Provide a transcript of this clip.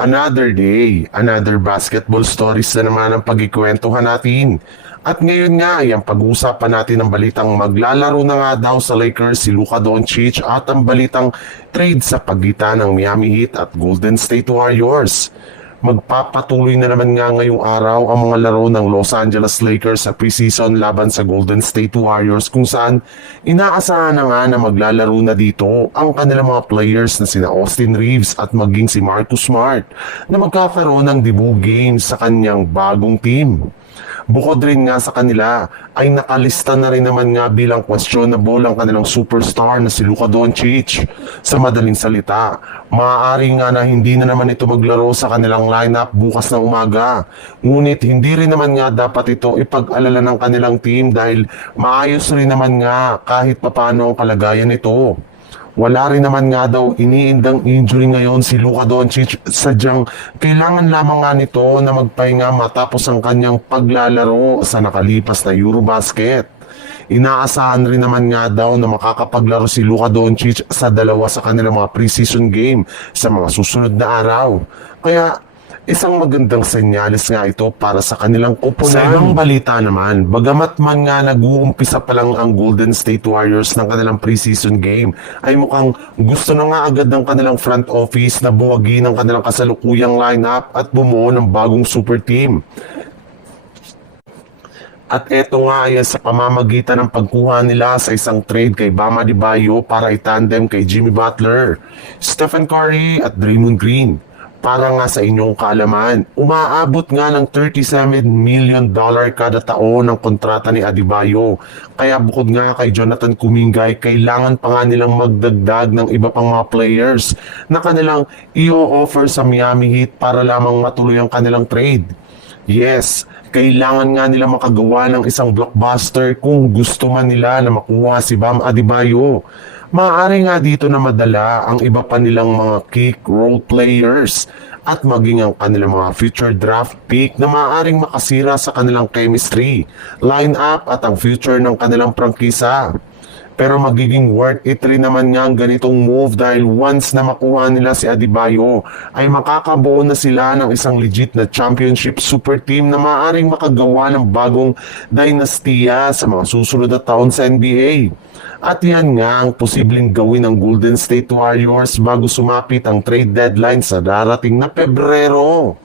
Another day, another basketball stories na naman ang pagkikwentuhan natin. At ngayon nga ay ang pag-uusapan natin ang balitang maglalaro na nga daw sa Lakers si Luka Doncic at ang balitang trade sa pagitan ng Miami Heat at Golden State Warriors. Magpapatuloy na naman nga ngayong araw ang mga laro ng Los Angeles Lakers sa preseason laban sa Golden State Warriors kung saan inaasahan na nga na maglalaro na dito ang kanilang mga players na sina Austin Reeves at maging si Marcus Smart na magkakaroon ng debut game sa kanyang bagong team. Bukod rin nga sa kanila ay nakalista na rin naman nga bilang questionable ang kanilang superstar na si Luka Doncic. Sa madaling salita, maaari nga na hindi na naman ito maglaro sa kanilang lineup bukas na umaga. Ngunit hindi rin naman nga dapat ito ipag-alala ng kanilang team dahil maayos rin naman nga kahit papano ang kalagayan nito. Wala rin naman nga daw iniindang injury ngayon si Luka Doncic, sadyang kailangan lamang nga nito na magpahinga matapos ang kanyang paglalaro sa nakalipas na Eurobasket. Inaasahan rin naman nga daw na makakapaglaro si Luka Doncic sa dalawa sa kanilang mga preseason game sa mga susunod na araw. Kaya isang magandang senyales nga ito para sa kanilang koponan. Sa ibang balita naman, bagamat man nga nag-uumpisa pa lang ang Golden State Warriors ng kanilang preseason game, ay mukhang gusto na nga agad ng kanilang front office na buwagin ang kanilang kasalukuyang lineup at bumuo ng bagong super team. At eto nga ay sa pamamagitan ng pagkuha nila sa isang trade kay Bam Adebayo para itandem kay Jimmy Butler, Stephen Curry at Draymond Green. Para nga sa inyong kaalaman, umaabot nga ng $37 million kada taon ang kontrata ni Adebayo. Kaya bukod nga kay Jonathan Kuminga, kailangan pa nga nilang magdagdag ng iba pang mga players na kanilang i-offer sa Miami Heat para lamang matuloy ang kanilang trade. Yes, kailangan nga nila makagawa ng isang blockbuster kung gusto man nila na makuha si Bam Adebayo. Maaari nga dito na madala ang iba pa nilang mga kick role players at maging ang kanilang mga future draft pick na maaaring makasira sa kanilang chemistry, line-up at ang future ng kanilang prangkisa. Pero magiging worth it rin naman nga ang ganitong move dahil once na makuha nila si Adebayo ay makakabuo na sila ng isang legit na championship super team na maaaring makagawa ng bagong dinastiya sa mga susunod na taon sa NBA. At yan nga ang posibleng gawin ng Golden State Warriors bago sumapit ang trade deadline sa darating na Pebrero.